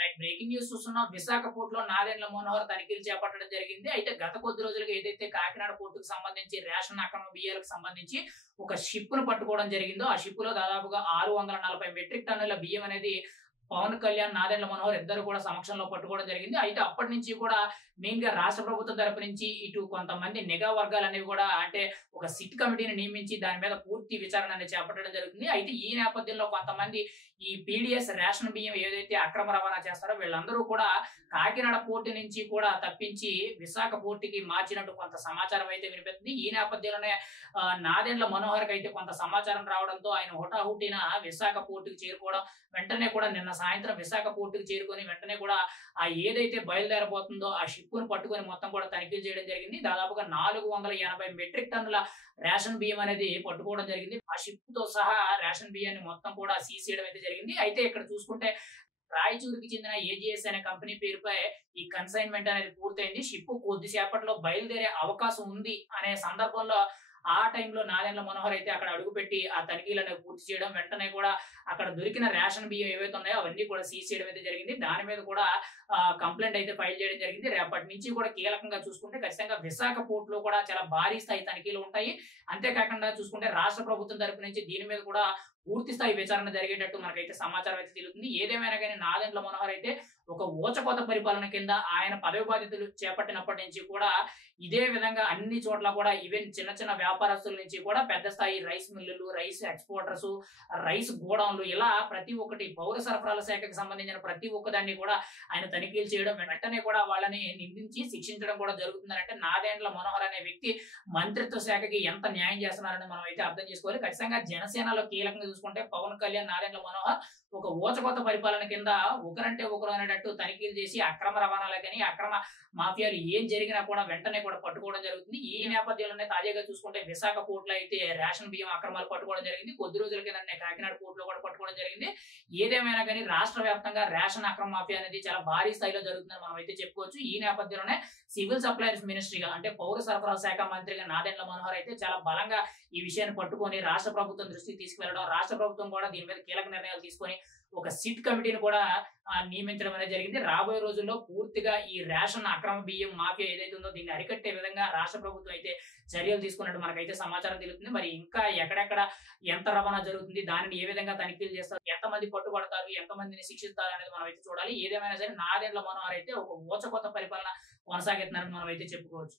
Right breaking news చూస్తున్నాం. విశాఖ పోర్టులో నాదెండ్ల మనోహర్ తనిఖీలు చేపట్టడం జరిగింది. అయితే గత కొద్ది రోజులుగా ఏదైతే కాకినాడ పోర్టుకు సంబంధించి రేషన్ అక్రమ బియ్యాలకు సంబంధించి ఒక షిప్‌ను పట్టుకోవడం జరిగిందో, ఆ షిప్‌లో దాదాపుగా 640 మెట్రిక్ టన్నుల బియ్యం అనేది పవన్ కళ్యాణ్, నాదెండ్ల మనోహర్ ఇద్దరు కూడా సమక్షంలో పట్టుకోవడం జరిగింది. అయితే అప్పటి నుంచి కూడా మెయిన్‌గా రాష్ట్ర ప్రభుత్వం తరపు నుంచి ఇటు కొంతమంది నిఘా వర్గాలనేవి కూడా అంటే ఒక సిట్ కమిటీని నియమించి దాని మీద పూర్తి విచారణ అనేది చేపట్టడం జరుగుతుంది. అయితే ఈ నేపథ్యంలో కొంతమంది ఈ పీడీఎస్ రేషన్ బియ్యం ఏదైతే అక్రమ రవాణా చేస్తారో వీళ్ళందరూ కూడా కాకినాడ పోర్టు నుంచి కూడా తప్పించి విశాఖ పోర్టుకి మార్చినట్టు కొంత సమాచారం అయితే వినిపిస్తుంది. ఈ నేపథ్యంలోనే నాదెండ్ల మనోహర్‌కి అయితే కొంత సమాచారం రావడంతో ఆయన హుటాహుటిన విశాఖ పోర్టుకి చేరుకోవడం, వెంటనే కూడా నిన్న సాయంత్రం విశాఖ పోర్టుకి చేరుకొని వెంటనే కూడా ఏదైతే బయలుదేరబోతుందో ఆ షిప్‌ను పట్టుకొని మొత్తం కూడా తనిఖీలు చేయడం జరిగింది. దాదాపుగా 480 మెట్రిక్ టన్నుల రేషన్ బియ్యం అనేది పట్టుకోవడం జరిగింది. ఆ షిప్‌తో సహా రేషన్ బియ్యాన్ని మొత్తం కూడా సీజ్ చేయడం అయితే జరిగింది. అయితే ఇక్కడ చూసుకుంటే రాయచూరుకి చెందిన ఏజీఎస్ అనే కంపెనీ పేరుపై ఈ కన్సైన్మెంట్ అనేది పూర్తయింది. షిప్ కొద్దిసేపట్లో బయలుదేరే అవకాశం ఉంది అనే సందర్భంలో ఆ టైంలో నాదెండ్ల మనోహర్ అయితే అక్కడ అడుగుపెట్టి ఆ తనిఖీలనేవి పూర్తి చేయడం, వెంటనే కూడా అక్కడ దొరికిన రేషన్ బియ్యం ఏవైతే ఉన్నాయో అవన్నీ కూడా సీజ్ చేయడం అయితే జరిగింది. దాని మీద కూడా కంప్లైంట్ అయితే ఫైల్ చేయడం జరిగింది. రేపటి నుంచి కూడా కీలకంగా చూసుకుంటే ఖచ్చితంగా విశాఖ పోర్టులో కూడా చాలా భారీ స్థాయి తనిఖీలు ఉంటాయి. అంతేకాకుండా చూసుకుంటే రాష్ట్ర ప్రభుత్వం తరపు నుంచి దీని మీద కూడా పూర్తి స్థాయి విచారణ జరిగేటట్టు మనకైతే సమాచారం అయితే తెలుస్తుంది. ఏదేమైనా కానీ నాదెండ్ల మనోహర్ అయితే ఒక ఊచకోత పరిపాలన కింద ఆయన పదవి బాధ్యతలు చేపట్టినప్పటి నుంచి కూడా ఇదే విధంగా అన్ని చోట్ల కూడా ఈవెన్ చిన్న చిన్న వ్యాపారస్తుల నుంచి కూడా పెద్ద స్థాయి రైస్ మిల్లులు, రైస్ ఎక్స్‌పోర్టర్స్, రైస్ గోడౌన్లు ఇలా ప్రతి ఒక్కటి పౌర సరఫరాల శాఖకు సంబంధించిన ప్రతి ఒక్కదాన్ని కూడా ఆయన తనిఖీలు చేయడం, వెంటనే కూడా వాళ్ళని నిందించి శిక్షించడం కూడా జరుగుతుందంటే నాదెండ్ల మనోహర్ అనే వ్యక్తి మంత్రిత్వ శాఖకి ఎంత న్యాయం చేస్తున్నారని మనం అయితే అర్థం చేసుకోవాలి. ఖచ్చితంగా జనసేనలో కీలకంగా చూసుకుంటే పవన్ కళ్యాణ్, నాదెండ్ల మనోహర్ ఒక ఊచకోత పరిపాలన కింద ఒకరంటే ఒకరు అనేటట్టు తనిఖీలు చేసి అక్రమ రవాణాలు కానీ అక్రమ మాఫియాలు ఏం జరిగినా కూడా వెంటనే కూడా పట్టుకోవడం జరుగుతుంది. ఈ నేపథ్యంలోనే తాజాగా చూసుకుంటే విశాఖ పోర్టులో అయితే రేషన్ బియ్యం అక్రమాలు పట్టుకోవడం జరిగింది. కొద్ది రోజుల కిందనే కాకినాడ పోర్టులో కూడా పట్టుకోవడం జరిగింది. ఏదేమైనా కానీ రాష్ట్ర వ్యాప్తంగా రేషన్ అక్రమ మాఫియా అనేది చాలా భారీ స్థాయిలో జరుగుతుందని మనం అయితే చెప్పుకోవచ్చు. ఈ నేపథ్యంలోనే సివిల్ సప్లైస్ మినిస్ట్రీగా అంటే పౌర సరఫరాల శాఖ మంత్రిగా నాదెండ్ల మనోహర్ అయితే చాలా బలంగా ఈ విషయాన్ని పట్టుకొని రాష్ట్ర ప్రభుత్వం దృష్టికి తీసుకువెళ్ళడం, రాష్ట్ర ప్రభుత్వం కూడా దీని మీద కీలక నిర్ణయాలు తీసుకొని ఒక సిట్ కమిటీని కూడా నియమించడం అనేది జరిగింది. రాబోయే రోజుల్లో పూర్తిగా ఈ రేషన్ అక్రమ బియ్యం మాఫియా ఏదైతే ఉందో దీన్ని అరికట్టే విధంగా రాష్ట్ర ప్రభుత్వం అయితే చర్యలు తీసుకున్నట్టు మనకైతే సమాచారం తెలుస్తుంది. మరి ఇంకా ఎక్కడెక్కడ ఎంత రవాణా జరుగుతుంది, దానిని ఏ విధంగా తనిఖీలు చేస్తారు, ఎంతమంది పట్టుబడతారు, ఎంతమందిని శిక్షిస్తారు అనేది మనం అయితే చూడాలి. ఏదేమైనా సరే నాదెండ్ల మనోహర్ అయితే ఒక ఊచకోత పరిపాలన కొనసాగిస్తున్నారని మనం అయితే చెప్పుకోవచ్చు.